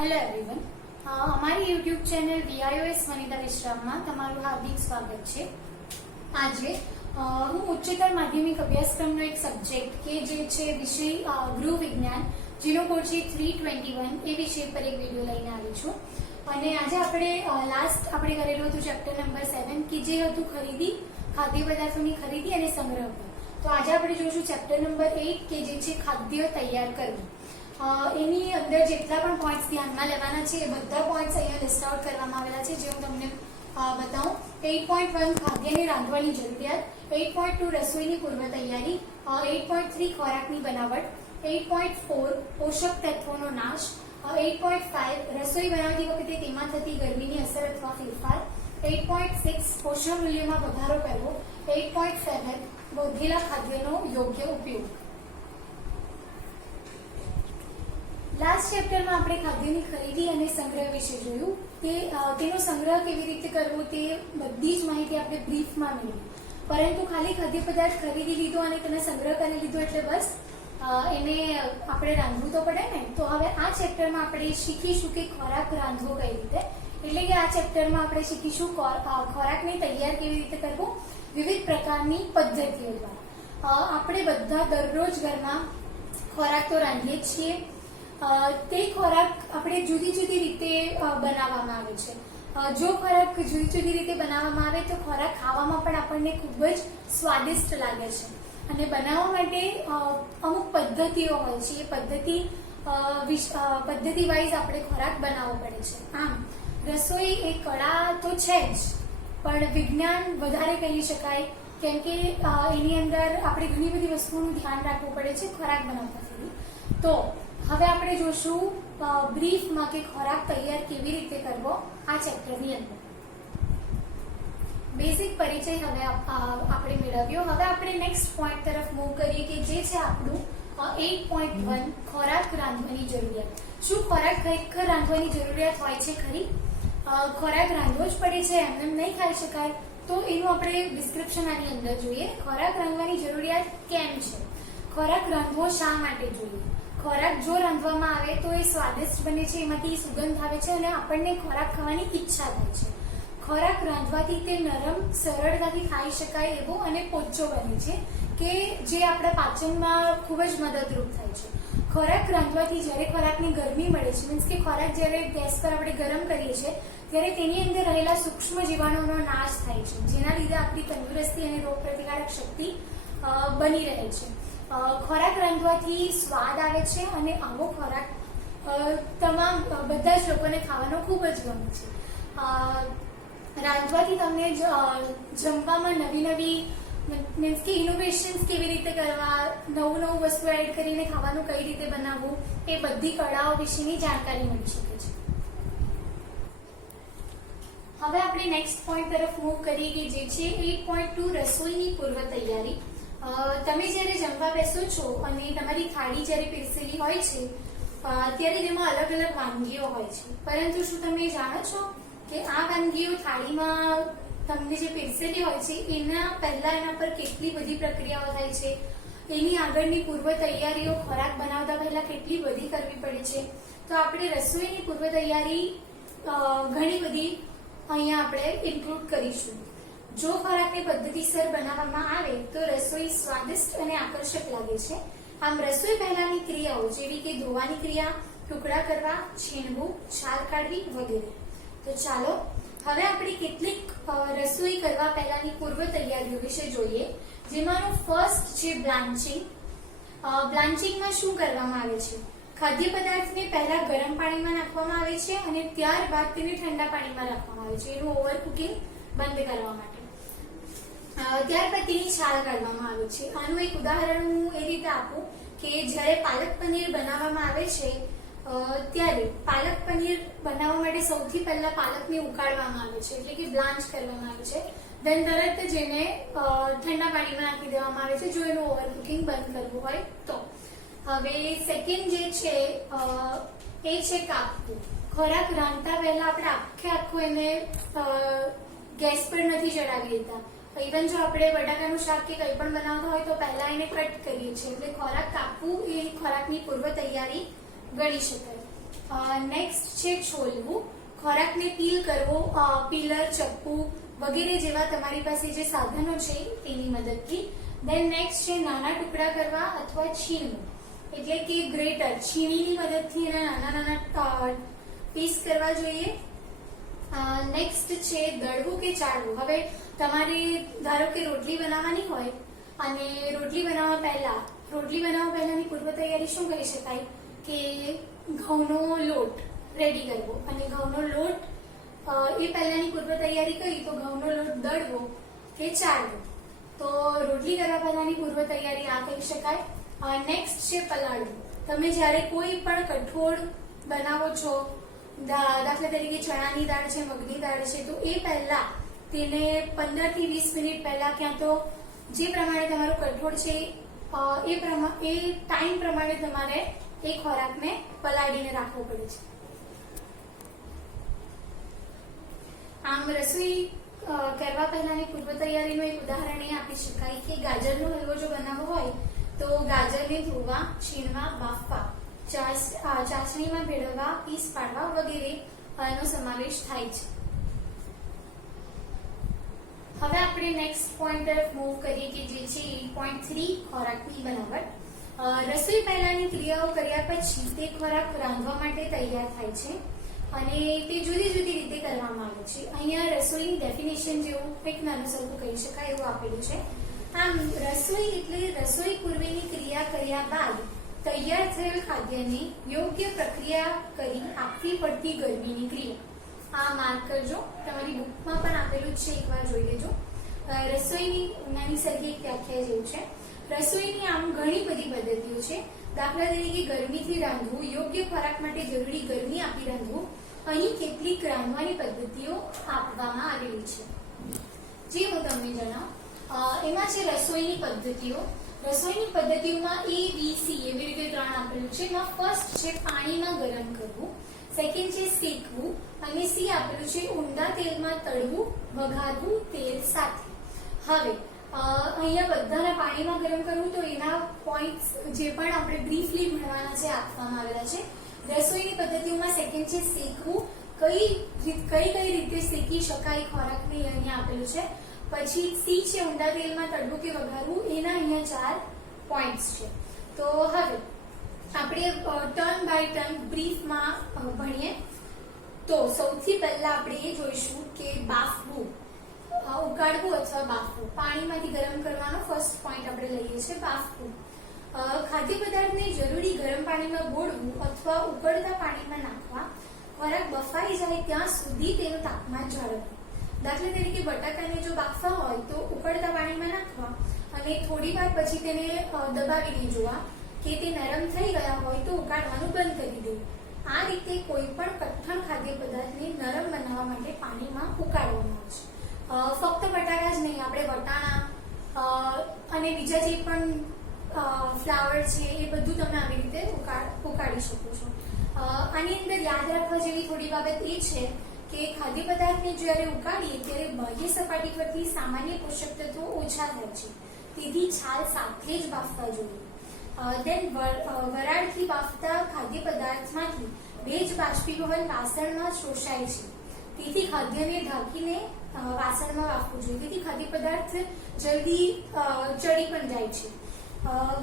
Hello everyone, અમારી YouTube channel VIOS Vanita વિશ્રામમાં તમારું હાર્દિક સ્વાગત છે. આજે હું ઉચ્ચતર માધ્યમિક અભ્યાસક્રમનો એક સબ્જેક્ટ કે જે છે વિષય ગૃહ વિજ્ઞાન, જેનો કોડ છે 321, એ વિષય પર એક વિડીયો લઈને આવી છું. અને આજે આપણે આપણે કરેલું હતું ચેપ્ટર નંબર 7 કે જે હતું ખરીદી, ખાદ્ય પદાર્થોની ખરીદી અને સંગ્રહ પર. તો આજે આપણે જોઈશું ચેપ્ટર નંબર 8 કે જે છે ખાદ્ય તૈયાર કરવું. એની અંદર જેટલા પણ પોઈન્ટ્સ ધ્યાનમાં લેવાના છે એ બધા પોઈન્ટ્સ અહીંયા લિસ્ટ આઉટ કરવામાં આવેલા છે, જે હું તમને બતાવું. 8.1 ખાદ્યને રાંધવાની જરૂરિયાત, 8.2 રસોઈની પૂર્વ તૈયારી, 8.3 ખોરાકની બનાવટ, 8.4 પોષક તત્વોનો નાશ, 8.5 રસોઈ બનાવતી વખતે તેમાં થતી ગરમીની અસર અથવા ફેરફાર, 8.6 પોષણ મૂલ્યમાં વધારો કરવો, 8.7 વધેલા ખાદ્યનો યોગ્ય ઉપયોગ. લાસ્ટ ચેપ્ટરમાં આપણે ખાદ્યની ખરીદી અને સંગ્રહ વિશે જોયું. તેનો સંગ્રહ કેવી રીતે કરવો તે બધી જ માહિતી આપણે બ્રીફમાં મેળવી. પરંતુ ખાલી ખાદ્ય પદાર્થ ખરીદી લીધો અને તેને સંગ્રહ કરી લીધો એટલે બસ એને આપણે રાંધવું તો પડે ને. તો હવે આ ચેપ્ટરમાં આપણે શીખીશું કે ખોરાક રાંધવો કઈ રીતે. એટલે કે આ ચેપ્ટરમાં આપણે શીખીશું ખોરાકને તૈયાર કેવી રીતે કરવો વિવિધ પ્રકારની પદ્ધતિઓ દ્વારા. આપણે બધા દરરોજ ઘરમાં ખોરાક તો રાંધીએ જ છીએ. તે ખોરાક આપણે જુદી જુદી રીતે બનાવવામાં આવે છે. જો ખોરાક જુદી જુદી રીતે બનાવવામાં આવે તો ખોરાક ખાવામાં પણ આપણને ખૂબ જ સ્વાદિષ્ટ લાગે છે. અને બનાવવા માટે અમુક પદ્ધતિઓ હોય છે. એ પદ્ધતિ વાઇઝ આપણે ખોરાક બનાવવો પડે છે. આમ રસોઈ એ કળા તો છે જ, પણ વિજ્ઞાન વધારે કહી શકાય, કેમ કે એની અંદર આપણે ઘણી બધી વસ્તુઓનું ધ્યાન રાખવું પડે છે ખોરાક બનાવતા સુધી. તો હવે આપણે જોશું બ્રીફમાં કે ખોરાક તૈયાર કેવી રીતે કરવો આ ચેપ્ટરની અંદર. બેઝિક પરિચય હવે આપણે મેળવ્યો. હવે આપણે નેક્સ્ટ પોઈન્ટ તરફ મૂવ કરીએ કે જે છે આપણું 8.1 ખોરાક રાંધવાની જરૂરિયાત. શું ખોરાક ખરેખર રાંધવાની જરૂરિયાત હોય છે ખરી? ખોરાક રાંધવો જ પડે છે, એમને નહીં ખાઈ શકાય? તો એનું આપણે ડિસ્ક્રિપ્શન આની અંદર જોઈએ. ખોરાક રાંધવાની જરૂરિયાત કેમ છે? ખોરાક રાંધવો શા માટે જોઈએ? ખોરાક જો રાંધવામાં આવે તો એ સ્વાદિષ્ટ બને છે, એમાંથી સુગંધ આવે છે અને આપણને ખોરાક ખાવાની ઈચ્છા થાય છે. ખોરાક રાંધવાથી તે નરમ, સરળતાથી ખાઈ શકાય એવો અને પોચો બને છે કે જે આપણા પાચનમાં ખૂબ જ મદદરૂપ થાય છે. ખોરાક રાંધવાથી જ્યારે ખોરાકને ગરમી મળે છે, મીન્સ કે ખોરાક જ્યારે ગેસ પર આપણે ગરમ કરીએ છીએ ત્યારે તેની અંદર રહેલા સૂક્ષ્મ જીવાણુઓનો નાશ થાય છે, જેના લીધે આપણી તંદુરસ્તી અને રોગ પ્રતિકારક શક્તિ બની રહે છે. ખોરાક રાંધવાથી સ્વાદ આવે છે અને આવો ખોરાક બધા જ લોકોને ખાવાનો ખૂબ જ ગમે છે. રાંધવાથી તમને જમવામાં નવી મીન્સ કે ઇનોવેશન્સ કેવી રીતે કરવા, નવું વસ્તુ એડ કરીને ખાવાનું કઈ રીતે બનાવવું, એ બધી કળાઓ વિશેની જાણકારી મળી શકે છે. હવે આપણે નેક્સ્ટ પોઈન્ટ તરફ મૂવ કરીએ કે જે છે 8.2 રસોઈની પૂર્વ તૈયારી. તમે જ્યારે જમવા બેસો છો અને તમારી થાળી જ્યારે પીરસેલી હોય છે ત્યારે તેમાં અલગ અલગ વાનગીઓ હોય છે. પરંતુ શું તમે જાણો છો કે આ વાનગીઓ થાળીમાં તમને જે પીરસેલી હોય છે એના પહેલા એના પર કેટલી બધી પ્રક્રિયાઓ થાય છે, એની આગળની પૂર્વ તૈયારીઓ ખોરાક બનાવતા પહેલા કેટલી બધી કરવી પડે છે. તો આપણે રસોઈની પૂર્વ તૈયારી ઘણી બધી અહીંયા આપણે ઇન્ક્લુડ કરીશું. જો ખોરાકને પદ્ધતિસર બનાવવામાં આવે તો રસોઈ સ્વાદિષ્ટ અને આકર્ષક લાગે છે. આમ રસોઈ પહેલાની ક્રિયાઓ જેવી કે ધોવાની ક્રિયા, ટુકડા કરવા, છીણવું, છાલ કાઢવી વગેરે. તો ચાલો હવે આપણે કેટલીક રસોઈ કરવા પહેલાની પૂર્વ તૈયારીઓ વિશે જોઈએ. જેમાંનું ફર્સ્ટ છે બ્લાન્ચિંગ. બ્લાન્ચિંગમાં શું કરવામાં આવે છે? ખાદ્ય પદાર્થને પહેલા ગરમ પાણીમાં નાખવામાં આવે છે અને ત્યારબાદ તેને ઠંડા પાણીમાં રાખવામાં આવે છે, એનું ઓવરકુકિંગ બંધ કરવા માટે. ત્યારબાદ તેની છાલ કાઢવામાં આવે છે. આનું એક ઉદાહરણ હું એ રીતે આપું કે જ્યારે પાલક પનીર બનાવવામાં આવે છે ત્યારે પાલક પનીર બનાવવા માટે સૌથી પહેલા પાલકને ઉકાળવામાં આવે છે, એટલે કે બ્લાન્ચ કરવામાં આવે છે. દેન તરત જ એને ઠંડા પાણીમાં નાખી દેવામાં આવે છે જો એનું ઓવરકુકિંગ બંધ કરવું હોય તો. હવે સેકન્ડ જે છે એ છે કાપવું. ખોરાક રાંધતા પહેલા આપણે આખો એને ગેસ પર નથી ચડાવી દેતા. ઇવન જો આપણે બટાકાનું શાક કે કંઈ પણ બનાવતા હોય તો પહેલા એને કટ કરીએ છીએ, એટલે ખોરાક કાપવું એ ખોરાકની પૂર્વ તૈયારી ગણી શકાય. નેક્સ્ટ છે છોલવું, ખોરાકને પીલ કરવો, પીલર, ચપ્પુ વગેરે જેવા તમારી પાસે જે સાધનો છે તેની મદદથી. દેન નેક્સ્ટ છે નાના ટુકડા કરવા અથવા છીણવું, એટલે કે ગ્રેટર, છીણીની મદદથી એના નાના નાના પીસ કરવા જોઈએ. નેક્સ્ટ છે દળવું કે ચાળવું. હવે તમારે ધારો કે રોટલી બનાવવાની હોય અને રોટલી બનાવવા પહેલાની પૂર્વ તૈયારી શું કરી શકાય કે ઘઉંનો લોટ રેડી કરવો, અને ઘઉંનો લોટ એ પહેલાની પૂર્વ તૈયારી કરી તો ઘઉંનો લોટ દળવો કે ચાળવો. તો રોટલી કરવા પહેલાની પૂર્વ તૈયારી આ કહી શકાય. નેક્સ્ટ છે પલાળવું. તમે જ્યારે કોઈ પણ કઠોળ બનાવો છો, દાખલા તરીકે ચણાની દાળ છે, મગની દાળ છે, તો એ પહેલા તેને 15 થી 20 મિનિટ પહેલા ક્યાં તો જે પ્રમાણે તમારું કઠોળ છે એ ટાઈમ પ્રમાણે તમારે એ ખોરાકને પલાળીને રાખવો પડે છે. આમ રસોઈ કરવા પહેલાની પૂર્વ તૈયારીનું એક ઉદાહરણ એ આપી શકાય કે ગાજરનો હલવો જો બનાવવો હોય તો ગાજરને ધોવા, છીણવા, બાફવા, ચાસણીમાં ભેળવવા, પીસ પાડવા વગેરે નો સમાવેશ થાય છે. હવે આપણે નેક્સ્ટ પોઈન્ટ તરફ મૂવ કરીએ કે જે છે 8.3 ખોરાકની બનાવટ. રસોઈ પહેલાની ક્રિયાઓ કર્યા પછી તે ખોરાક રાંધવા માટે તૈયાર થાય છે અને તે જુદી જુદી રીતે કરવામાં આવે છે. અહીંયા રસોઈની ડેફિનેશન જેવું કંઈક નાનું સરખું કહી શકાય એવું આપેલું છે. આમ રસોઈ એટલે રસોઈ પૂર્વેની ક્રિયા કર્યા બાદ તૈયાર થયેલ ખાદ્યને યોગ્ય પ્રક્રિયા કરી આપવી પડતી ગરમીની ક્રિયા. આ માર્ક કરજો, તમારી બુકમાં પણ આપેલું છે, એકવાર જોઈ લેજો. રસોઈની નાની સરખી એક વ્યાખ્યા જેવું છે. રસોઈની આમ ઘણી બધી પદ્ધતિઓ છે. દાખલા તરીકે ગરમીથી રાંધવું, યોગ્ય ખોરાક માટે જરૂરી ગરમી આપી રાંધવું. અહીં કેટલીક રાંધવાની પદ્ધતિઓ આપવામાં આવેલી છે જે હું તમને જણાવું. એમાં છે રસોઈની પદ્ધતિઓ. રસોઈની પદ્ધતિઓમાં A, B, C એવી રીતે 3 આપેલું છે. એમાં ફર્સ્ટ છે પાણીમાં ગરમ કરવું, સેકન્ડ છે શેકવું, અને C આપેલું છે ઊંડા તેલમાં તળવું, વઘારવું તેલ સાથે. હવે અહીંયા બધાના પાણીમાં ગરમ કરવું તો એના પોઈન્ટ્સ જે પણ આપણે બ્રીફલી ભણવાના છે આપવામાં આવેલા છે. રસોઈની પદ્ધતિઓમાં સેકન્ડ છે શેકવું, કઈ રીતે શેકી શકાય ખોરાકને અહીંયા આપેલું છે. પછી C છે ઊંડા તેલમાં તળવું કે વઘારવું, એના અહીંયા 4 પોઈન્ટ્સ છે. તો હવે આપણે ટર્ન બાય ટર્ન બ્રીફમાં ભણીએ. તો સૌથી પહેલા આપણે એ જોઈશું કે બાફવું, ઉકાળવું અથવા બાફવું. પાણીમાંથી ગરમ કરવાનો ફર્સ્ટ પોઈન્ટ આપણે લઈએ છીએ બાફવું. ખાદ્ય પદાર્થને જરૂરી ગરમ પાણીમાં બોળવું અથવા ઉકળતા પાણીમાં નાખવા, ખોરાક બફાઈ જાય ત્યાં સુધી તેનું તાપમાન જાળવવું. દાખલા તરીકે બટાકાને જો બાફવા હોય તો ઉકળતા પાણીમાં નાખવા અને થોડી વાર પછી તેને દબાવીને જોવા કે તે નરમ થઈ ગયા હોય તો ઉકાળવાનું બંધ કરી દેવું. આ રીતે કોઈ પણ કઠણ ખાદ્ય પદાર્થને નરમ બનાવવા માટે પાણીમાં ઉકાળવામાં આવે છે. ફક્ત બટાકા જ નહીં, આપણે વટાણા અને બીજા જે પણ ફ્લાવર છે એ બધું તમે આવી રીતે ઉકાળી શકો છો. આની અંદર યાદ રાખવા જેવી થોડી બાબત એ છે કે ખાદ્ય પદાર્થને જ્યારે ઉકાળીએ ત્યારે બાહ્ય સપાટી પરથી સામાન્ય પોષક તત્વો ઓછા થાય છે, તેથી છાલ સાથે જ બાફવા જોઈએ. દેન વરાળથી બાફતા ખાદ્ય પદાર્થમાંથી ભેજ બાષ્પીભવન વાસણમાં શોષાય છે, તેથી ખાદ્યને ઢાંકીને વાસણમાં બાફવું જોઈએ. તેથી ખાદ્ય પદાર્થ જલ્દી ચડી પણ જાય છે.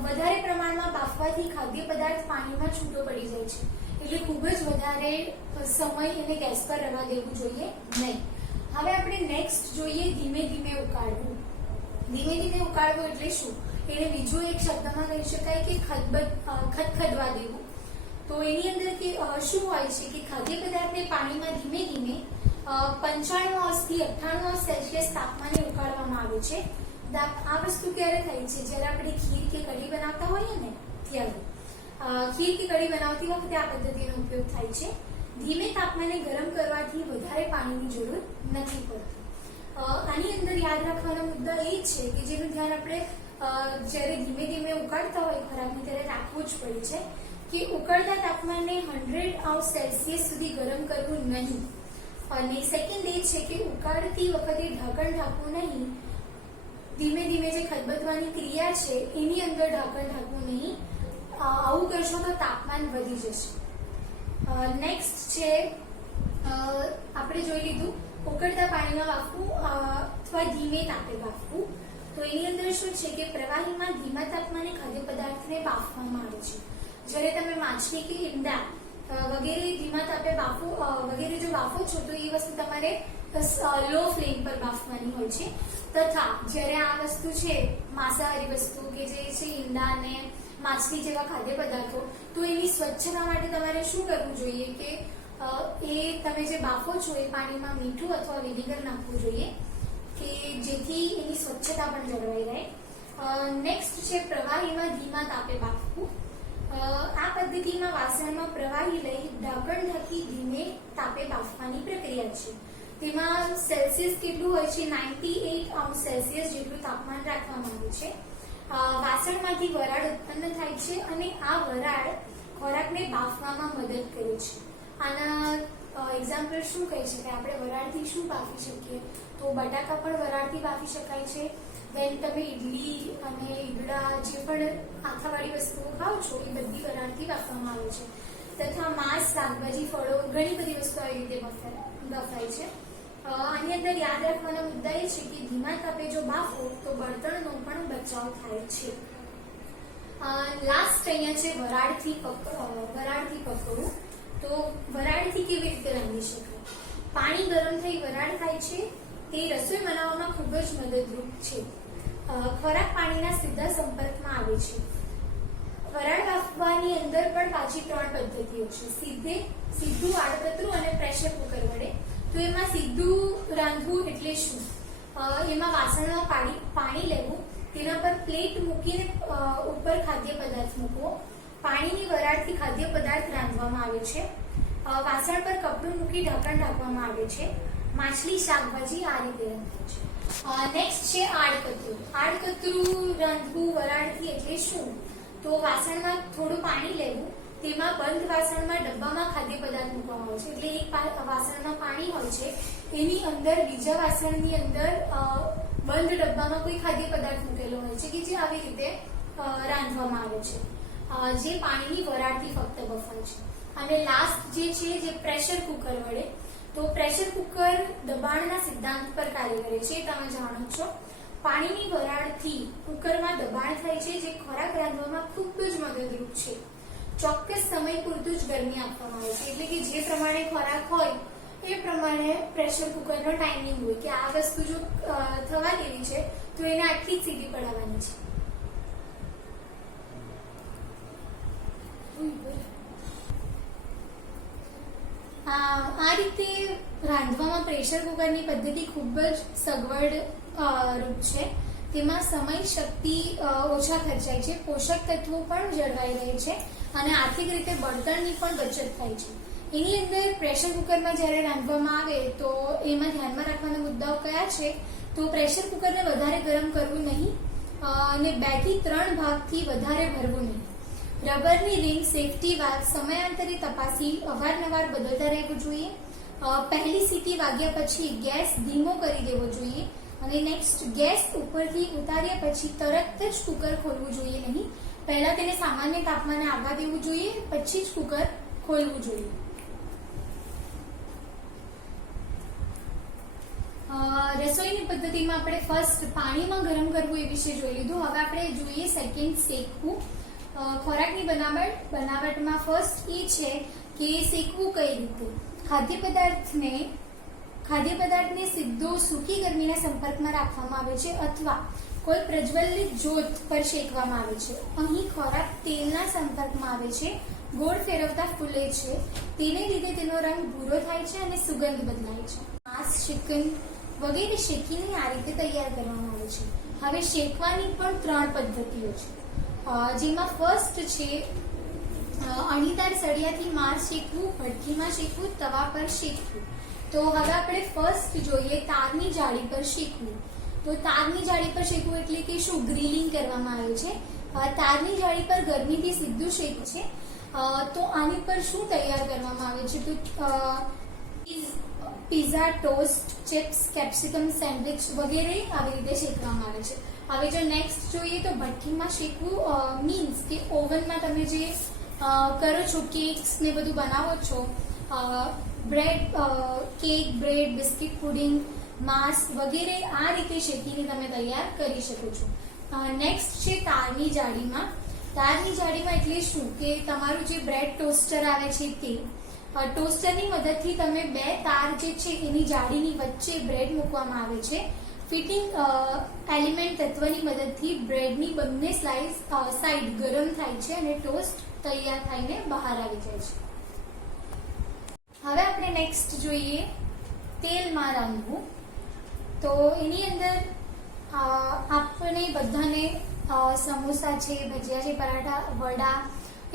વધારે પ્રમાણમાં બાફવાથી ખાદ્ય પદાર્થ પાણીમાં છૂટો પડી જાય છે, એટલે ખૂબ જ વધારે સમય એને ગેસ પર રહેવા દેવું જોઈએ નહીં. હવે આપણે નેક્સ્ટ જોઈએ ધીમે ધીમે ઉકાળવું. ધીમે ધીમે ઉકાળવું એટલે શું? એને બીજું એક શબ્દમાં કહી શકાય કે ખદખદવા દેવું. તો એની અંદર શું હોય છે કે ખાદ્ય પદાર્થને પાણીમાં ધીમે ધીમે 95 થી 98 સેલ્સિયસ તાપમાને ઉકાળવામાં આવે છે. આ વસ્તુ ક્યારે થાય છે? જ્યારે આપણે ખીર કે કઢી બનાવતા હોઈએ ને ત્યારે. ખીર કે કઢી બનાવતી વખતે આ પદ્ધતિનો ઉપયોગ થાય છે. ધીમે તાપમાને ગરમ કરવાથી વધારે પાણીની જરૂર નથી પડતી. આની અંદર યાદ રાખવાના મુદ્દા એ છે કે જેનું ધ્યાન આપણે જ્યારે ધીમે ધીમે ઉકાળતા હોય ખોરાકને ત્યારે રાખવું જ પડે છે કે ઉકળતા તાપમાને 100 સેલ્સિયસ સુધી ગરમ કરવું નહીં. અને સેકન્ડ એ છે કે ઉકાળતી વખતે ઢાંકણ ઢાંકવું નહીં. ધીમે ધીમે જે ખદબદવાની ક્રિયા છે એની અંદર ઢાંકણ ઢાંકવું નહીં. આવું કરશો તો તાપમાન વધી જશે. નેક્સ્ટ છે આપણે જોઈ લીધું ઉકળતા પાણીમાં બાફવું અથવા ધીમે તાપે બાફવું. તો એની અંદર શું છે કે પ્રવાહીમાં ધીમા તાપમાને ખાદ્ય પદાર્થને બાફવામાં આવે છે. જ્યારે તમે માછલી કે ઈંડા વગેરે ધીમા તાપે વગેરે જો બાફો છો તો એ વસ્તુ તમારે લો ફ્લેમ પર બાફવાની હોય છે. તથા જ્યારે આ વસ્તુ છે માંસાહારી વસ્તુ કે જે છે ઈંડા અને માછલી જેવા ખાદ્ય પદાર્થો, તો એની સ્વચ્છતા માટે તમારે શું કરવું જોઈએ કે એ તમે જે બાફો છો એ પાણીમાં મીઠું અથવા વિનેગર નાખવું જોઈએ કે જેથી એની સ્વચ્છતા પણ જળવાઈ રહે. નેક્સ્ટ છે પ્રવાહીમાં ધીમા તાપે બાફવું. આ પદ્ધતિમાં વાસણમાં પ્રવાહી લઈ ઢાંકણ ઢાંકી ધીમે તાપે બાફવાની પ્રક્રિયા છે. તેમાં સેલ્સિયસ કેટલું હોય છે? 98 સેલ્સિયસ જેટલું તાપમાન રાખવામાં આવે છે. વાસણમાંથી વરાળ ઉત્પન્ન થાય છે અને આ વરાળ ખોરાકને બાફવામાં મદદ કરે છે. આના એક્ઝામ્પલ શું કહી શકાય? આપણે વરાળથી શું બાફી શકીએ? તો બટાકા પણ વરાળથી બાફી શકાય છે. દેન તમે ઇડલી અને ઈદડા જે પણ આથાવાળી વસ્તુઓ ખાઓ છો એ બધી વરાળથી બાફવામાં આવે છે. તથા માંસ, શાકભાજી, ફળો ઘણી બધી વસ્તુઓ આવી રીતે બફાય છે. આની અંદર યાદ રાખવાના મુદ્દા એ છે કે ધીમા તાપે જો બાફો તો બળતણનો પણ બચાવ થાય છે. લાસ્ટ અહીંયા છે વરાળથી પકવવું. તો વરાળથી કેવી રીતે રાંધી શકાય? પાણી ગરમ થઈ વરાળ થાય છે તે રસોઈ બનાવવામાં ખૂબ જ મદદરૂપ છે. ખોરાક પાણીના સીધા સંપર્કમાં આવે છે. વરાળ બાફવાની અંદર પણ પાછી 3 પદ્ધતિઓ છે: સીધું, આડકતરું અને પ્રેશર કુકર વડે. તો એમાં સીધું રાંધવું એટલે શું? એમાં વાસણમાં પાણી લેવું, તેના પર પ્લેટ મૂકીને ઉપર ખાદ્ય પદાર્થ મૂકવો. પાણીની વરાળથી ખાદ્ય પદાર્થ રાંધવામાં આવે છે. વાસણ પર કપડું મૂકી ઢાંકણ ઢાંકવામાં આવે છે. માછલી, શાકભાજી આ રીતે રાંધાય છે. નેક્સ્ટ છે આડકતરું. આડકતરું રાંધવું વરાળથી એટલે શું? તો વાસણમાં થોડું પાણી લેવું, તેમાં બંધ વાસણમાં ડબ્બામાં ખાદ્ય પદાર્થ મૂકવામાં આવે છે. એટલે એક વાસણમાં પાણી હોય છે, એની અંદર બીજા વાસણની અંદર બંધ ડબ્બામાં કોઈ ખાદ્ય પદાર્થ મૂકેલો હોય છે કે જે આવી રીતે રાંધવામાં આવે છે, જે પાણીની વરાળથી ફક્ત બફાય છે. અને લાસ્ટ જે છે જે પ્રેશર કુકર વડે. તો પ્રેશર કુકર દબાણના સિદ્ધાંત પર કાર્ય કરે છે, તમે જાણો છો. પાણીની વરાળથી કુકરમાં દબાણ થાય છે, જે ખોરાક રાંધવામાં ખૂબ જ મદદરૂપ છે. ચોક્કસ સમય પૂરતું જ ગરમી આપવામાં આવે છે. એટલે કે જે પ્રમાણે ખોરાક હોય એ પ્રમાણે પ્રેશર કુકરનો ટાઈમિંગ હોય કે આ વસ્તુ જો થવા દેવી છે તો એને આટલી જ સીટી પડાવવાની છે. આ રીતે રાંધવામાં પ્રેશર કુકરની પદ્ધતિ ખૂબ જ સગવડ રૂપ છે. તેમાં સમય, શક્તિ ઓછા ખર્ચાય છે, પોષક તત્વો પણ જળવાઈ રહે છે અને આર્થિક રીતે બળતણની પણ બચત થાય છે. એની અંદર પ્રેશર કુકરમાં જ્યારે રાંધવામાં આવે તો એમાં ધ્યાનમાં રાખવાના મુદ્દાઓ કયા છે? તો પ્રેશર કુકરને વધારે ગરમ કરવું નહીં અને 2 થી 3 ભાગથી વધારે ભરવું નહીં. રબરની રિંગ, સેફટી વાલ્વ સમયાંતરે તપાસી અવારનવાર બદલતા રહેવું જોઈએ. પહેલી સીટી વાગ્યા પછી ગેસ ધીમો કરી દેવો જોઈએ. અને નેક્સ્ટ, ગેસ ઉપરથી ઉતાર્યા પછી તરત જ કુકર ખોલવું જોઈએ નહીં. પહેલા તેને સામાન્ય તાપમાને આવવા દેવું જોઈએ, પછી જ કુકર ખોલવું જોઈએ. રસોઈની પદ્ધતિમાં આપણે ફર્સ્ટ પાણીમાં ગરમ કરવું એ વિશે જોઈ લીધું. હવે આપણે જોઈએ સેકન્ડ, શેકવું. ખોરાકની બનાવટમાં ફર્સ્ટ એ છે કે શેકવું કઈ રીતે. ખાદ્ય પદાર્થને સીધો સૂકી ગરમીના સંપર્કમાં રાખવામાં આવે છે અથવા કોઈ પ્રજ્વલિત જ્યોત પર શેકવામાં આવે છે. અહીં ખોરાક તેલના સંપર્કમાં આવે છે, ગોળ ફેરવતા ફૂલે છે, તેને લીધે તેનો રંગ ભૂરો થાય છે અને સુગંધ બદલાય છે. માંસ, ચિકન વગેરે શેકીને આ રીતે તૈયાર કરવામાં આવે છે. હવે શેકવાની પણ 3 પદ્ધતિઓ છે, જેમાં ફર્સ્ટ છે અણીદાર સળિયાથી માંસ શેકવું, ભઠ્ઠીમાં શેકવું, તવા પર શેકવું. તો હવે આપણે ફર્સ્ટ જોઈએ તારની જાળી પર શેકવું. તો તારની જાળી પર શેકવું એટલે કે શું? ગ્રીલિંગ કરવામાં આવે છે. તારની જાળી પર ગરમીથી સીધું શેક છે. તો આની પર શું તૈયાર કરવામાં આવે છે? તો pizza, toast, chips, capsicum sandwich વગેરે આવી રીતે શેકવામાં આવે છે. હવે જો નેક્સ્ટ જોઈએ તો ભઠ્ઠીમાં શેકવું મીન્સ કે ઓવનમાં તમે જે કરો છો, કેક્સ ને બધું બનાવો છો, bread cake, bread, biscuit, pudding, માંસ વગેરે આ રીતે શેકીને તમે તૈયાર કરી શકો છો. નેક્સ્ટ છે તારની જાળીમાં. તારની જાળીમાં એટલે શું કે તમારું જે બ્રેડ ટોસ્ટર આવે છે તે ટોસ્ટરની મદદથી તમે બે તાર જે છે એની જાળીની વચ્ચે બ્રેડ મૂકવામાં આવે છે. ફિટિંગ એલિમેન્ટ તત્વની મદદથી બ્રેડની બંને સાઈડ ગરમ થાય છે અને ટોસ્ટ તૈયાર થઈને બહાર આવી જાય છે. હવે આપણે નેક્સ્ટ જોઈએ તેલમાં રાંધવું. તો એની અંદર આપણે બધાને સમોસા છે, ભજીયા છે, પરાઠા, વડા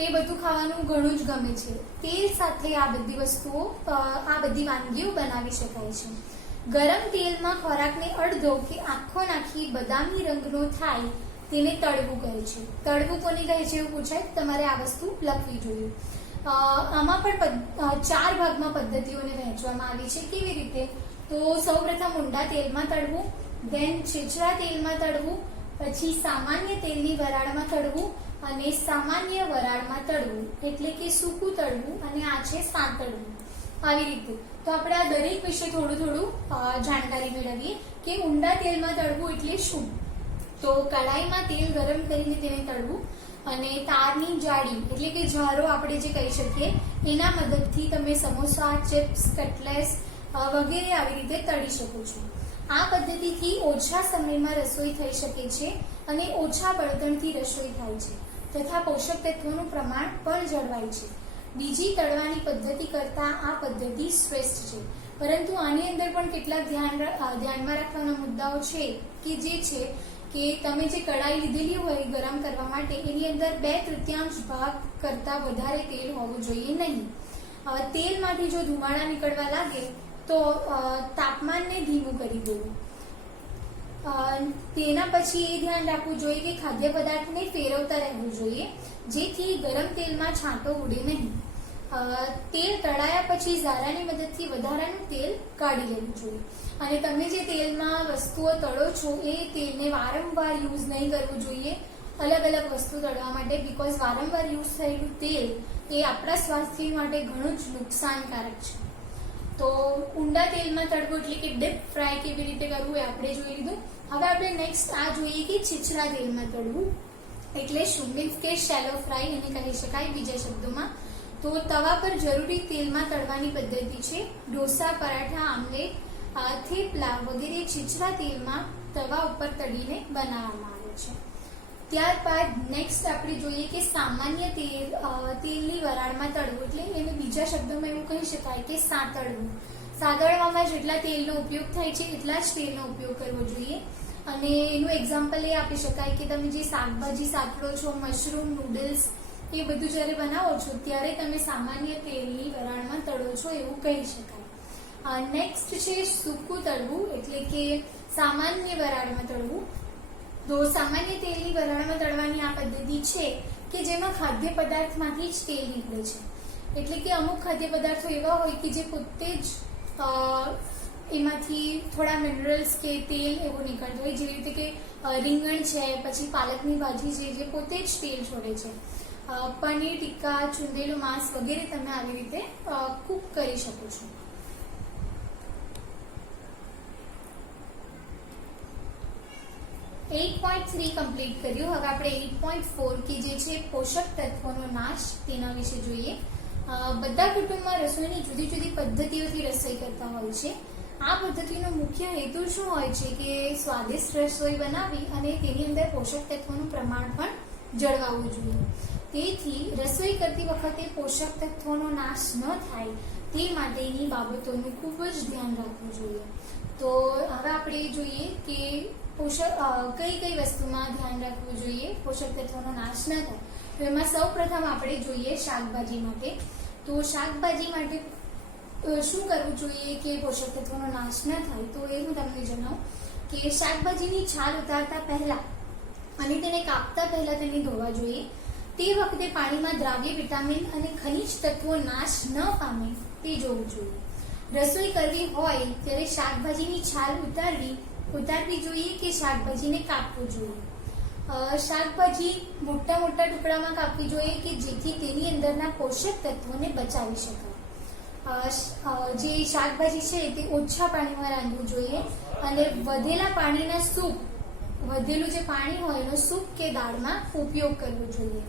એ બધું ખાવાનું ઘણું જ ગમે છે. તેલ સાથે આ બધી વસ્તુઓ, આ બધી વાનગીઓ બનાવી શકાય છે. ગરમ તેલમાં ખોરાકને અડધો કે આખો નાખી બદામી રંગનો થાય તેને તળવું કહે છે. તળવું કોને કહે છે એવું પૂછાય, તમારે આ વસ્તુ લખવી જોઈએ. આમાં પણ 4 ભાગમાં પદ્ધતિઓને વહેંચવામાં આવી છે. કેવી રીતે? તો સૌપ્રથમ ઊંડા તેલમાં તળવું, દેન છીછરા તેલમાં તળવું, પછી સામાન્ય તેલની વરાળમાં તળવું અને સામાન્ય વરાળમાં તળવું એટલે કે સૂકું તળવું, અને આ છે સાંતળવું. આવી રીતે તો આપણે આ દરેક વિશે થોડું જાણકારી મેળવીએ કે ઊંડા તેલમાં તળવું એટલે શું. તો કડાઈમાં તેલ ગરમ કરીને તેને તળવું, અને તારની જાળી એટલે કે જારો આપણે જે કહી શકીએ એના મદદથી તમે સમોસા, ચિપ્સ, કટલેસ વગેરે આવી રીતે તળી શકો છો. આ પદ્ધતિથી ઓછા સમયમાં રસોઈ થઈ શકે છે અને ઓછા બળતણથી રસોઈ થાય છે તથા પોષક તત્વોનું પ્રમાણ પણ જળવાય છે. બીજી તળવાની પદ્ધતિ કરતાં આ પદ્ધતિ શ્રેષ્ઠ છે, પરંતુ આની અંદર પણ કેટલાક ધ્યાનમાં રાખવાના મુદ્દાઓ છે કે જે છે કે તમે જે કડાઈ લીધેલી હોય ગરમ કરવા માટે એની અંદર 2/3 ભાગ કરતાં વધારે તેલ હોવું જોઈએ નહીં. તેલમાંથી જો ધુમાડા નીકળવા લાગે તો તાપમાનને ધીમું કરી દેવું. તેના પછી એ ધ્યાન રાખવું જોઈએ કે ખાદ્ય પદાર્થને ફેરવતા રહેવું જોઈએ જેથી ગરમ તેલમાં છાંટો ઉડે નહીં. તેલ તળાયા પછી ઝારાની મદદથી વધારાનું તેલ કાઢી લેવું જોઈએ. અને તમે જે તેલમાં વસ્તુઓ તળો છો એ તેલને વારંવાર યુઝ નહીં કરવું જોઈએ અલગ અલગ વસ્તુ તળવા માટે, બીકોઝ વારંવાર યુઝ થયેલું તેલ એ આપણા સ્વાસ્થ્ય માટે ઘણું જ નુકસાનકારક છે. તો ઊંડા તેલમાં તળવું એટલે કે ડીપ ફ્રાય કેવી રીતે કરવું એ આપણે જોઈ લીધું. હવે આપણે નેક્સ્ટ આ જોઈએ કે છીછરા તેલમાં તળવું એટલે શું, મીન્સ કે શેલો ફ્રાય એને કહી શકાય બીજા શબ્દોમાં. તો તવા પર જરૂરી તેલમાં તળવાની પદ્ધતિ છે. ઢોસા, પરાઠા, આમલેટ, થેપલા વગેરે છીછરા તેલમાં તવા ઉપર તળીને બનાવવામાં આવે છે. ત્યારબાદ નેક્સ્ટ આપણે જોઈએ કે સામાન્ય તેલની વરાળમાં તળવું એટલે એને બીજા શબ્દોમાં એવું કહી શકાય કે સાંતળવું. સાંતળવામાં જેટલા તેલનો ઉપયોગ થાય છે એટલા જ તેલનો ઉપયોગ કરવો જોઈએ. અને એનું એક્ઝામ્પલ એ આપી શકાય કે તમે જે શાકભાજી સાતળો છો, મશરૂમ, નૂડલ્સ એ બધું જ્યારે બનાવો છો ત્યારે તમે સામાન્ય તેલની વરાળમાં તળો છો એવું કહી શકાય. નેક્સ્ટ છે સૂકું તળવું એટલે કે સામાન્ય વરાળમાં તળવું. તો સામાન્ય તેલની વરાળમાં તળવાની આ પદ્ધતિ છે કે જેમાં ખાદ્ય પદાર્થમાંથી જ તેલ નીકળે છે. એટલે કે અમુક ખાદ્ય પદાર્થો એવા હોય કે જે પોતે જ એમાંથી થોડા મિનરલ્સ કે તેલ એવું નીકળતું હોય, જેવી રીતે કે રીંગણ છે, પછી પાલકની ભાજી છે જે પોતે જ તેલ છોડે છે. પનીર ટિક્કા, ચૂંદેલું માંસ વગેરે તમે આવી રીતે કૂક કરી શકો છો. .3 કમ્પ્લીટ કર્યું. હવે આપણે 8.4 કે જે છે પોષક તત્વોનો નાશ તેના વિશે જોઈએ. બધા કુટુંબમાં રસોઈની જુદી જુદી પદ્ધતિઓથી રસોઈ કરતા હોય છે. આ પદ્ધતિનો મુખ્ય હેતુ શું હોય છે કે સ્વાદિષ્ટ રસોઈ બનાવી અને તેની અંદર પોષક તત્વોનું પ્રમાણ પણ જળવાવું જોઈએ. તેથી રસોઈ કરતી વખતે પોષક તત્વોનો નાશ ન થાય તે માટેની બાબતોનું ખૂબ જ ધ્યાન રાખવું જોઈએ. તો હવે આપણે જોઈએ કે કઈ કઈ વસ્તુમાં ધ્યાન રાખવું જોઈએ પોષક તત્વોનો નાશ ન થાય. તો એમાં સૌ પ્રથમ આપણે જોઈએ શાકભાજી માટે. તો શાકભાજી માટે શું કરવું જોઈએ કે પોષક તત્વોનો નાશ ન થાય? તો એ હું તમને જણાવું કે શાકભાજીની છાલ ઉતારતા પહેલા અને તેને કાપતા પહેલા તેને ધોવા જોઈએ. તે વખતે પાણીમાં દ્રાવ્ય, વિટામિન અને ખનિજ તત્વો નાશ ન પામે તે જોવું જોઈએ. રસોઈ કરવી હોય ત્યારે શાકભાજીની છાલ ઉતારવી જોઈએ કે શાકભાજીને કાપવું જોઈએ. શાકભાજી મોટા મોટા ટુકડામાં કાપવી જોઈએ કે જેથી તેની અંદરના પોષક તત્વોને બચાવી શકાય. જે શાકભાજી છે તે ઓછા પાણીમાં રાંધવું જોઈએ અને વધેલા પાણીના સૂપ, વધેલું જે પાણી હોય એનો સૂપ કે દાળમાં ઉપયોગ કરવો જોઈએ.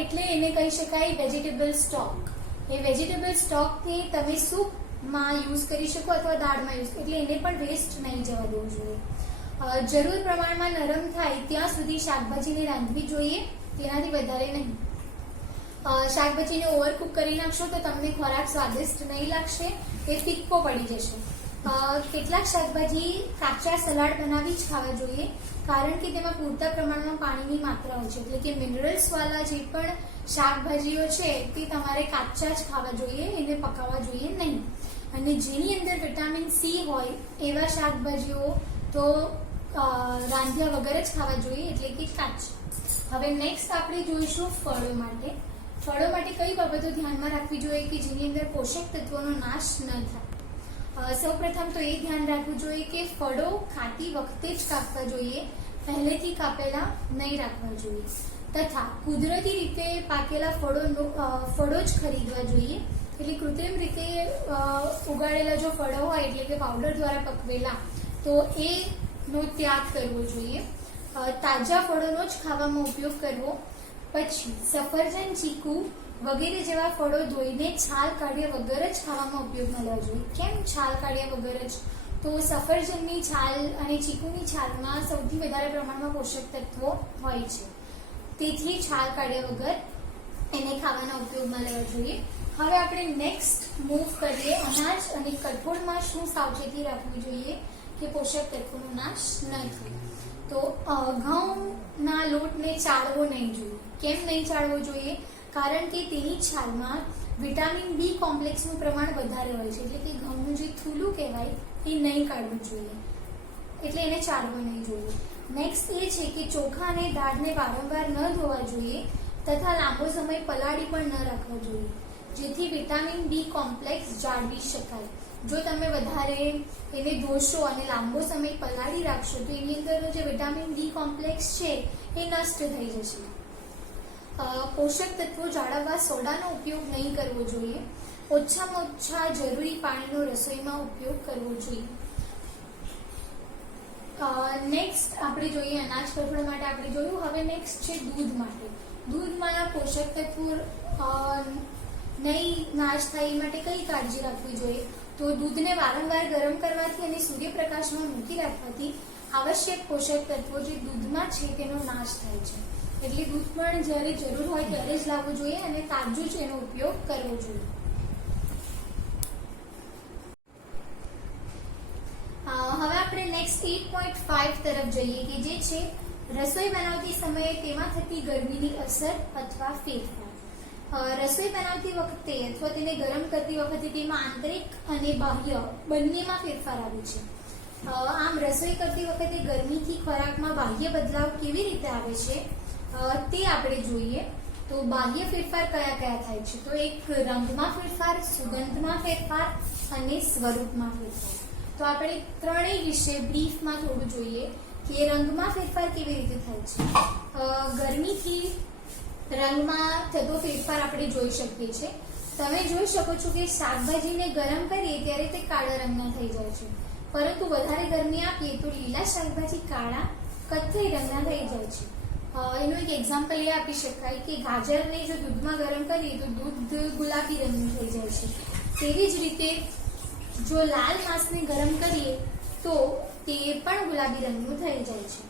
એટલે એને કહી શકાય વેજીટેબલ સ્ટોક. એ વેજીટેબલ સ્ટોકથી તમે સૂપમાં યુઝ કરી શકો અથવા દાળમાં યુઝ, એટલે એને પણ વેસ્ટ નહીં જવા દેવું જોઈએ. જરૂર પ્રમાણમાં નરમ થાય ત્યાં સુધી શાકભાજીને રાંધવી જોઈએ, તેનાથી વધારે નહીં. શાકભાજીને ઓવરકુક કરી નાખશો તો તમને ખોરાક સ્વાદિષ્ટ નહીં લાગશે, એ ફિક્કો પડી જશે. કેટલાક શાકભાજી કાચા સલાડ બનાવી જ ખાવા જોઈએ, કારણ કે તેમાં પૂરતા પ્રમાણમાં પાણીની માત્રા હોય છે. એટલે કે મિનરલ્સ વાળા જે પણ શાકભાજીઓ છે તે તમારે કાચા જ ખાવા જોઈએ, એને પકાવવા જોઈએ નહીં. અને જેની અંદર વિટામિન સી હોય એવા શાકભાજીઓ તો રાંધ્યા વગર જ ખાવા જોઈએ, એટલે કે કાચા. હવે નેક્સ્ટ આપણે જોઈશું ફળો માટે. ફળો માટે કઈ બાબતો ધ્યાનમાં રાખવી જોઈએ કે જેની અંદર પોષક તત્વોનો નાશ ન થાય. સૌપ્રથમ તો એ ધ્યાન રાખવું જોઈએ કે ફળો ખાતી વખતે જ કાપવા જોઈએ, પહેલેથી કાપેલા નહીં રાખવા જોઈએ. તથા કુદરતી રીતે પાકેલા ફળો જ ખરીદવા જોઈએ. એટલે કૃત્રિમ રીતે ઉગાડેલા જો ફળો હોય, એટલે કે પાવડર દ્વારા પકવેલા, તો એનો ત્યાગ કરવો જોઈએ. તાજા ફળોનો જ ખાવામાં ઉપયોગ કરવો. પછી સફરજન, ચીકુ વગેરે જેવા ફળો ધોઈને છાલ કાઢ્યા વગર જ ખાવામાં ઉપયોગમાં લેવા જોઈએ. કેમ છાલ કાઢ્યા વગર જ? તો સફરજનની છાલ અને ચીકુની છાલમાં સૌથી વધારે પ્રમાણમાં પોષક તત્વો હોય છે, તેથી છાલ કાઢ્યા વગર એને ખાવાના ઉપયોગમાં લેવા જોઈએ. હવે આપણે નેક્સ્ટ મૂવ કરીએ. અનાજ અને કઠોળમાં શું સાવચેતી રાખવી જોઈએ કે પોષક તત્વોનો નાશ ન થાય? તો ઘઉંના લોટને ચાળવો નહીં જોઈએ. કેમ નહીં ચાળવો જોઈએ? કારણ કે તેની છાલમાં વિટામિન બી કોમ્પ્લેક્સનું પ્રમાણ વધારે હોય છે. એટલે કે ઘઉંનું જે થૂલું કહેવાય એ નહીં કાઢવું જોઈએ, એટલે એને ચાળવું નહીં જોઈએ. નેક્સ્ટ એ છે કે ચોખા અને દાળને વારંવાર ન ધોવા જોઈએ તથા લાંબો સમય પલાળી પણ ન રાખવા જોઈએ, જેથી વિટામિન બી કોમ્પ્લેક્સ જાળવી શકાય. જો તમે વધારે એને ધોશો અને લાંબો સમય પલાળી રાખશો તો એની અંદરનો જે વિટામિન બી કોમ્પ્લેક્સ છે એ નષ્ટ થઈ જશે. પોષક તત્વો જાળવવા સોડાનો ઉપયોગ નહીં કરવો જોઈએ. ઓછામાં ઓછા જરૂરી પાણીનો રસોઈમાં ઉપયોગ કરવો જોઈએ. નેક્સ્ટ આપણે જોઈએ અનાજ કઠોળ માટે આપણે જોયું. હવે નેક્સ્ટ છે દૂધ માટે. દૂધમાં પોષક તત્વો નહીં નાશ થાય એ માટે કઈ કાળજી રાખવી જોઈએ? તો દૂધને વારંવાર ગરમ કરવાથી અને સૂર્યપ્રકાશમાં મૂકી રાખવાથી આવશ્યક પોષક તત્વો જે દૂધમાં છે તેનો નાશ થાય છે. એટલે દૂધ પણ જ્યારે જરૂર હોય ત્યારે જ લાવવું જોઈએ અને તાજું જ એનો ઉપયોગ કરવો જોઈએ. હવે આપણે નેક્સ્ટ 8.5 તરફ જઈએ કે જે છે રસોઈ બનાવતી સમયે તેમાં થતી ગરમીની અસર અથવા ફેરફાર. રસોઈ બનાવતી વખતે અથવા તેને ગરમ કરતી વખતે તેમાં આંતરિક અને બાહ્ય બંનેમાં ફેરફાર આવે છે. આમ રસોઈ કરતી વખતે ગરમીથી ખોરાકમાં બાહ્ય બદલાવ કેવી રીતે આવે છે તે આપણે જોઈએ. તો બાહ્ય ફેરફાર કયા કયા થાય છે? તો એક રંગમાં ફેરફાર, સુગંધમાં ફેરફાર અને સ્વરૂપમાં ફેરફાર. તો આપણે ત્રણેય વિશે બ્રીફમાં થોડું જોઈએ કે રંગમાં ફેરફાર કેવી રીતે થાય છે. ગરમીથી રંગમાં થતો ફેરફાર આપણે જોઈ શકીએ છીએ. તમે જોઈ શકો છો કે શાકભાજીને ગરમ કરીએ ત્યારે તે કાળા રંગના થઈ જાય છે, પરંતુ વધારે ગરમી આપીએ તો લીલા શાકભાજી કાળા કથ્થઈ રંગના થઈ જાય છે. એનું એક એક્ઝામ્પલ એ આપી શકાય કે ગાજરને જો દૂધમાં ગરમ કરીએ તો દૂધ ગુલાબી રંગનું થઈ જાય છે. તેવી જ રીતે જો લાલ માંસને ગરમ કરીએ તો તે પણ ગુલાબી રંગનું થઈ જાય છે.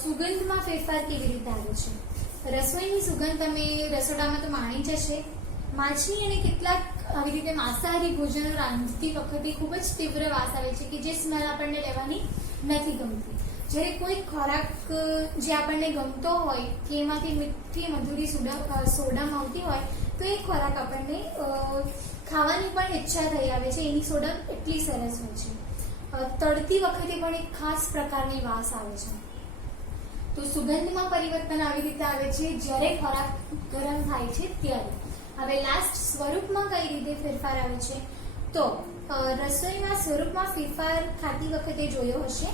સુગંધમાં ફેરફાર કેવી રીતે આવે છે? રસોઈની સુગંધ તમે રસોડામાં તો માણી જ હશે. માછલી અને કેટલાક આવી રીતે માંસાહારી ભોજનો રાંધતી વખતે ખૂબ જ તીવ્ર વાસ આવે છે કે જે સ્મેલ આપણને લેવાની નથી ગમતી. જ્યારે કોઈ ખોરાક જે આપણને ગમતો હોય કે એમાંથી મીઠી મધુરી સોડા આવતી હોય તો એ ખોરાક આપણને ખાવાની પણ ઈચ્છા થઈ આવે છે. એની સોડા એટલી સરસ હોય છે. તળતી વખતે પણ એક ખાસ પ્રકારની વાસ આવે છે. તો સુગંધમાં પરિવર્તન આવી રીતે આવે છે જ્યારે ખોરાક ગરમ થાય છે ત્યારે. હવે લાસ્ટ સ્વરૂપમાં કઈ રીતે ફેરફાર આવે છે? તો રસોઈમાં સ્વરૂપમાં ફેરફાર ખાતી વખતે જોયો હશે.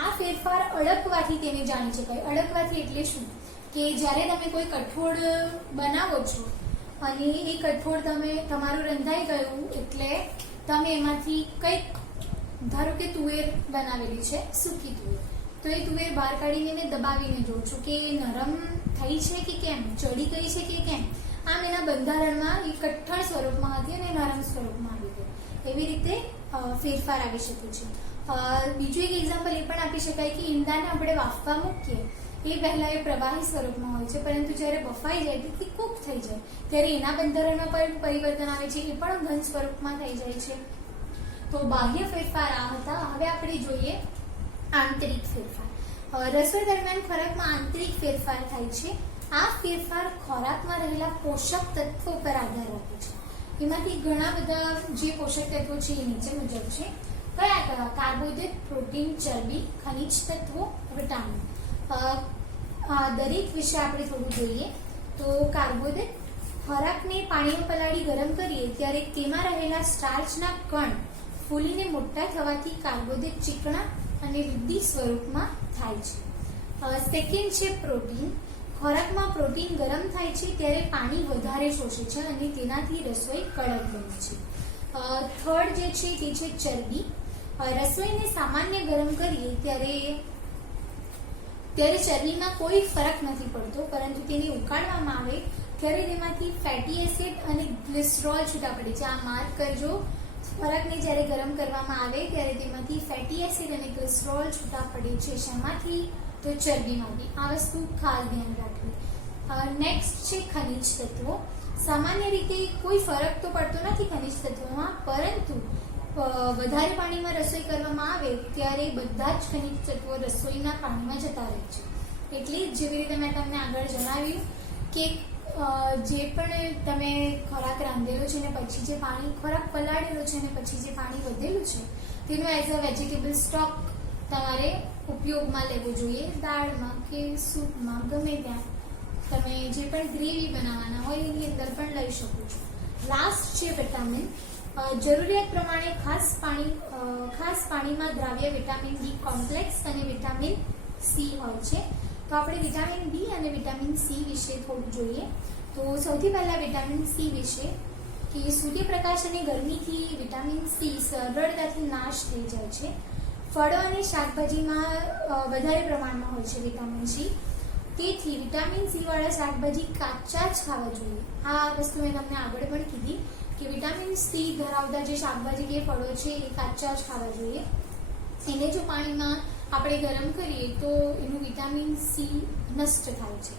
આ ફેરફાર અડકવાથી તેને જાણી શકાય. અડકવાથી એટલે શું કે જ્યારે તમે કોઈ કઠોળ બનાવો છો અને એ કઠોળ તમારું રંધાઈ ગયું એટલે તમે એમાંથી કંઈક, ધારો કે તુવેર બનાવેલી છે, સૂકી તુવેર, તો એ તુવેર બહાર કાઢીને એને દબાવીને જોઉં છું કે નરમ થઈ છે કે કેમ, ચડી ગઈ છે કે કેમ. આમ એના બંધારણમાં એ કઠણ સ્વરૂપમાં હતી અને નરમ સ્વરૂપમાં આવી ગઈ. એવી રીતે ફેરફાર આવી શકે છે. બીજું એક એક્ઝામ્પલ એ પણ આપી શકાય કે ઈંડાને આપણે બાફવા મૂકીએ એ પહેલા એ પ્રવાહી સ્વરૂપમાં હોય છે, પરંતુ જ્યારે બફાઈ જાય એટલે કૂક થઈ જાય ત્યારે એના બંધારણમાં પણ પરિવર્તન આવે છે, એ પણ ઘન સ્વરૂપમાં થઈ જાય છે. તો બાહ્ય ફેરફાર આ હતા. હવે આપણે જોઈએ આંતરિક ફેરફાર. રસોઈ દરમિયાન ખોરાકમાં આંતરિક ફેરફાર થાય છે. આ ફેરફાર ખોરાકમાં રહેલા પોષક તત્વો પર આધાર રાખે છે. એમાંથી ઘણા બધા જે પોષક તત્વો છે એ નીચે મુજબ છે. કયા કયા? કાર્બોહાઈડ્રેટ, પ્રોટીન, ચરબી, ખનિજ તત્વો, વિટામિન. દરેક વિશે આપણે થોડું જોઈએ. તો કાર્બોહાઈડ્રેટ, ખોરાકને પાણીમાં પલાળી ગરમ કરીએ ત્યારે તેમાં રહેલા સ્ટાર્ચના કણ ફૂલીને મોટા થવાથી કાર્બોહાઈડ્રેટ ચીકણા અને વૃદ્ધિ સ્વરૂપમાં થાય છે. સેકન્ડ છે પ્રોટીન. ખોરાકમાં પ્રોટીન ગરમ થાય છે ત્યારે પાણી વધારે શોષે છે અને તેનાથી રસોઈ કડક બને છે. થર્ડ જે છે તે છે ચરબી. રસોઈને સામાન્ય ગરમ કરીએ ત્યારે ચરબીમાં કોઈ ફરક નથી પડતો, પરંતુ તેને ઉકાળવામાં આવે ત્યારે તેમાંથી ફેટી એસિડ અને ગ્લિસરોલ છૂટા પડે છે. આ માર્ક કરજો. ખોરાકને જ્યારે ગરમ કરવામાં આવે ત્યારે તેમાંથી ફેટી એસિડ અને ગ્લિસરોલ છૂટા પડે છે. શેમાંથી? તો ચરબીમાંથી. આ વસ્તુ ખાસ ધ્યાન રાખવી. નેક્સ્ટ છે ખનિજ તત્વો. સામાન્ય રીતે કોઈ ફરક તો પડતો નથી ખનિજ તત્વોમાં, પરંતુ વધારે પાણીમાં રસોઈ કરવામાં આવે ત્યારે બધા જ ખનિજ તત્વો રસોઈના પાણીમાં જતા રહે છે. એટલે જેવી રીતે મેં તમને આગળ જણાવ્યું કે જે પણ તમે ખોરાક રાંધેલો છે ને પછી જે પાણી, ખોરાક પલાળેલો છે ને પછી જે પાણી વધેલું છે તેનો એઝ અ વેજીટેબલ સ્ટોક તમારે ઉપયોગમાં લેવો જોઈએ. દાળમાં કે સૂપમાં, ગમે ત્યાં તમે જે પણ ગ્રેવી બનાવવાના હોય એની અંદર પણ લઈ શકો છો. લાસ્ટ છે વિટામિન. જરૂરિયાત પ્રમાણે ખાસ પાણીમાં દ્રાવ્ય વિટામિન બી કોમ્પ્લેક્સ અને વિટામિન સી હોય છે. તો આપણે વિટામિન બી અને વિટામિન સી વિશે થોડું જોઈએ. તો સૌથી પહેલા વિટામિન સી વિશે કે સૂર્યપ્રકાશ અને ગરમીથી વિટામિન સી સરળતાથી નાશ થઈ જાય છે. ફળો અને શાકભાજીમાં વધારે પ્રમાણમાં હોય છે વિટામિન સી. તેથી વિટામિન સી વાળા શાકભાજી કાચા જ ખાવા જોઈએ. આ વસ્તુ મેં તમને આગળ પણ કીધી કે વિટામિન સી ધરાવતા જે શાકભાજી કે ફળો છે એ કાચા જ ખાવા જોઈએ. એને જો પાણીમાં આપણે ગરમ કરીએ તો એનું વિટામિન સી નષ્ટ થાય છે.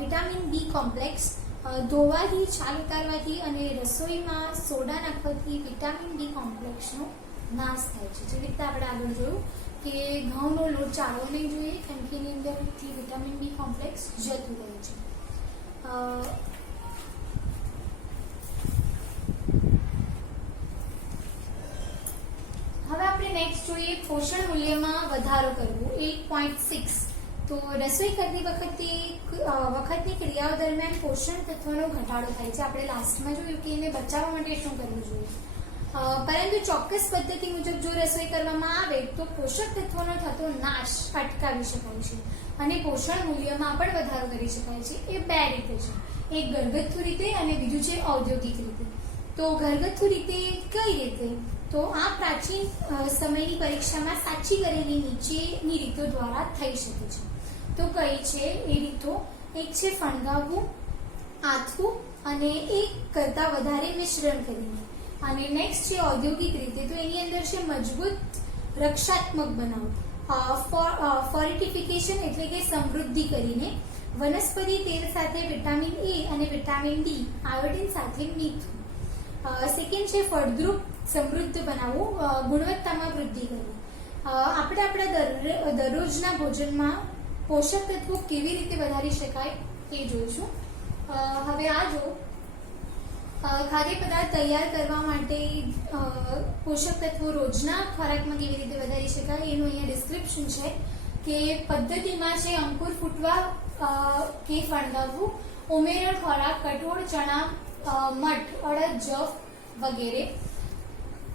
Vitamin B complex. ધોવાથી, છાલ ઉતારવાથી અને રસોઈમાં સોડા નાખવાથી વિટામિન બી કોમ્પ્લેક્સનો નાશ થાય છે. જેવી રીતે આપણે આગળ જોયું કે ઘઉંનો લોટ ચાળવો નહીં જોઈએ, કેમ કે એની અંદરથી વિટામિન બી કોમ્પ્લેક્સ જતું રહે છે. હવે આપણે નેક્સ્ટ જોઈએ પોષણ મૂલ્યમાં વધારો કરવો. 8.6. તો રસોઈ કરતી વખતની ક્રિયાઓ દરમિયાન પોષણ તત્વોનો ઘટાડો થાય છે. આપણે લાસ્ટમાં જોયું કે એને બચાવવા માટે શું કરવું જોઈએ. પરંતુ ચોક્કસ પદ્ધતિ મુજબ જો રસોઈ કરવામાં આવે તો પોષક તત્વોનો થતો નાશ અટકાવી શકાય છે અને પોષણ મૂલ્યમાં પણ વધારો કરી શકાય છે. એ બે રીતે છે. એક ઘરગથ્થુ રીતે અને બીજું છે ઔદ્યોગિક રીતે. તો ઘરગથ્થુ રીતે કઈ રીતે? તો આ પ્રાચીન સમયની પરીક્ષામાં સાચી કરેલી નીચેની રીતો દ્વારા થઈ શકે છે. તો કઈ છે એ રીતો? એક છે ફણગાવવું, આથવું અને એક કરતા વધારે મિશ્રણ કરીને. અને નેક્સ્ટ છે ઔદ્યોગિક રીતે. તો એની અંદર છે મજબૂત રક્ષાત્મક બનાવવું, ફોર્ટિફિકેશન એટલે કે સમૃદ્ધિ કરીને, વનસ્પતિ તેલ સાથે વિટામિન એ અને વિટામિન ડી, આયોડિન સાથે મીઠું. સેકન્ડ છે ફળદ્રુપ સમૃદ્ધ બનાવવું, ગુણવત્તામાં વૃદ્ધિ કરવી. આપણે આપણા દરરોજના ભોજનમાં પોષક તત્વો કેવી રીતે વધારી શકાય તે જોઈશું. હવે આ જો ખાદ્ય પદાર્થ તૈયાર કરવા માટે પોષક તત્વો રોજના ખોરાકમાં કેવી રીતે વધારી શકાય એનું અહીંયા ડિસ્ક્રિપ્શન છે કે પદ્ધતિમાં છે અંકુર ફૂટવા કે ફણગાવવું, ઉમેરણ ખોરાક, કઠોળ, ચણા, મઠ, અડદ, જવ વગેરે.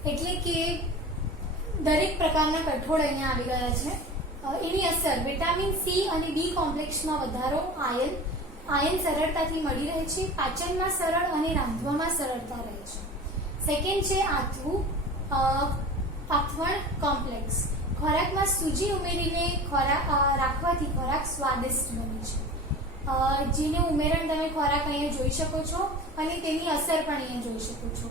એટલે કે દરેક પ્રકારના કઠોળ અહીંયા આવી ગયા છે. એની અસર વિટામિન સી અને બી કોમ્પ્લેક્સમાં વધારો, આયર્ન સરળતાથી મળી રહે છે, પાચનમાં સરળ અને રાંધવામાં સરળતા રહે છે. સેકન્ડ છે આથવણ કોમ્પ્લેક્સ. ખોરાકમાં સૂજી ઉમેરીને રાખવાથી ખોરાક સ્વાદિષ્ટ બને છે. જેનું ઉમેરણ તમે ખોરાક અહીંયા જોઈ શકો છો અને તેની અસર પણ અહીંયા જોઈ શકો છો.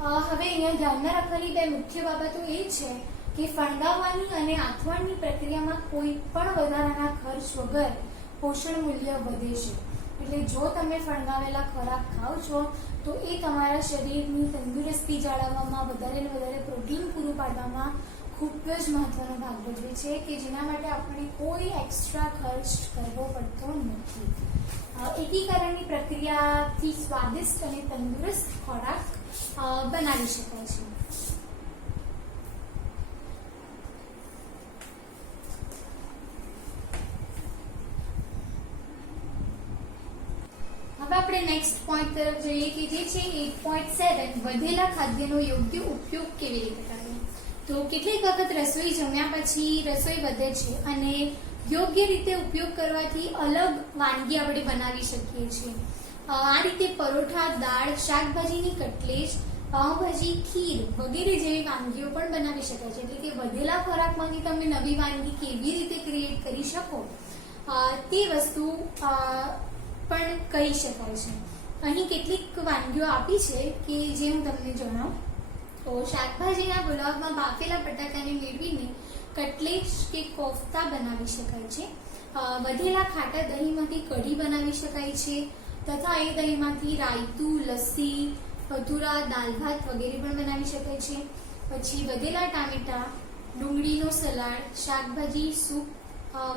હવે અહીંયા ધ્યાનમાં રાખવાની બે મુખ્ય બાબતો એ છે કે ફણગાવવાની અને આથવણની પ્રક્રિયામાં કોઈ પણ વધારાના ખર્ચ વગર પોષણ મૂલ્ય વધે છે. એટલે જો તમે ફણગાવેલા ખોરાક ખાઓ છો તો એ તમારા શરીરની તંદુરસ્તી જાળવવામાં, વધારે ને વધારે પ્રોટીન પૂરું પાડવામાં ખૂબ જ મહત્વનો ભાગ ભજવે છે કે જેના માટે આપણે કોઈ એક્સ્ટ્રા ખર્ચ કરવો પડતો નથી. એકીકરણની પ્રક્રિયાથી સ્વાદિષ્ટ અને તંદુરસ્ત ખોરાક બનાવી શકાય છે. હવે આપણે નેક્સ્ટ પોઈન્ટ તરફ જઈએ કે જે છે 8.7 વધેલા ખાદ્યનો યોગ્ય ઉપયોગ કેવી રીતે કરવો. તો કેટલીક વખત રસોઈ જમ્યા પછી રસોઈ વધે છે અને યોગ્ય રીતે ઉપયોગ કરવાથી અલગ વાનગી આપણે બનાવી શકીએ છીએ. આ રીતે પરોઠા, દાળ, શાકભાજીની કટલેટ, પાઉંભાજી, ખીર વગેરે જેવી વાનગીઓ પણ બનાવી શકાય છે. એટલે કે વધેલા ખોરાકમાંથી તમે નવી વાનગી કેવી રીતે ક્રિએટ કરી શકો તે વસ્તુ પણ કહી શકાય છે. અહીં કેટલીક વાનગીઓ આપી છે કે જે હું તમને જણાવું. તો શાકભાજીના પુલાવમાં બાફેલા બટાકાને મેળવીને કટલેટ કે કોફતા બનાવી શકાય છે. વધેલા ખાટા દહીંમાંથી કઢી બનાવી શકાય છે તથા એ દહીંમાંથી રાયતું, લસ્સી, ભટુરા, દાલ ભાત વગેરે પણ બનાવી શકાય છે. પછી વધેલા ટામેટા, ડુંગળીનો સલાડ, શાકભાજી, સૂપ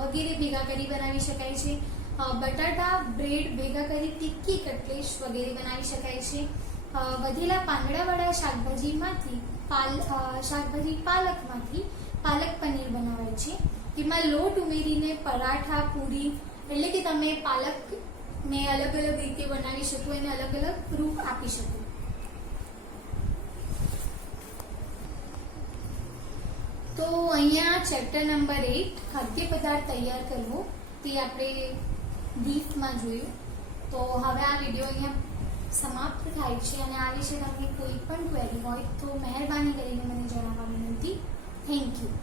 વગેરે ભેગા કરી બનાવી શકાય છે. બટાટા, બ્રેડ ભેગા કરી ટિક્કી, કટલેટ વગેરે બનાવી શકાય છે. વધેલા પાંદડાવાળા શાકભાજી પાલકમાંથી પાલક પનીર બનાવાય છે. તેમાં લોટ ઉમેરીને પરાઠા, પૂરી, એટલે કે તમે પાલકને અલગ અલગ રીતે બનાવી શકો અને અલગ અલગ રૂપ આપી શકો. તો અહીંયા ચેપ્ટર નંબર 8 ખાદ્ય પદાર્થ તૈયાર કરવો તે આપણે ડીપમાં જોયું. તો હવે આ વિડીયો અહીંયા સમાપ્ત થાય છે અને આ વિશે તમને કોઈ પણ ક્વેરી હોય તો મહેરબાની કરીને મને જણાવવા વિનંતી. Thank you.